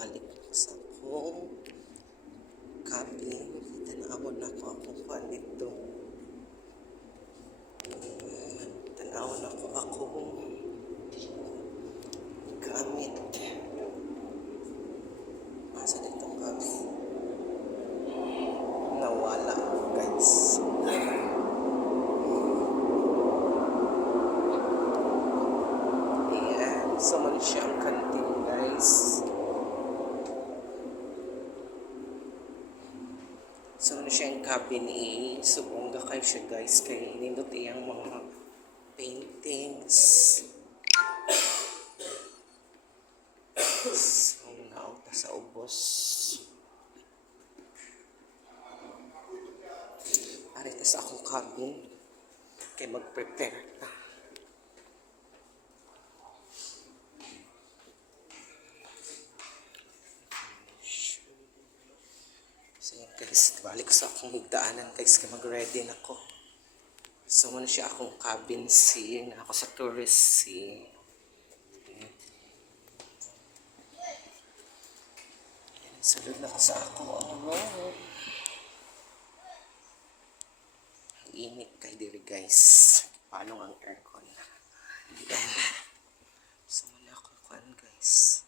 balik sa akong cabin. Tanawon na ko akong pan dito. Tanawon na ko akong gamit. Asa ditong cabin? Nawala, guys. Ayan. So, man siya ang kantin, guys. So, ano siya yung cabin A. So, bongga kayo siya, guys. Kaya inindot iyang mga paintings. So, nauta sa ubos. Arita sa akong cabin. Kaya mag-prepare ka. So yun guys, balik ko sa akong higdaanan guys, kaya mag-ready na ko. So muna siya akong cabin C, na ako sa tourist C. Salud na ko sa ako. Ang init kay diri guys. Paano ang aircon? Ayan. So muna akong kuhan guys.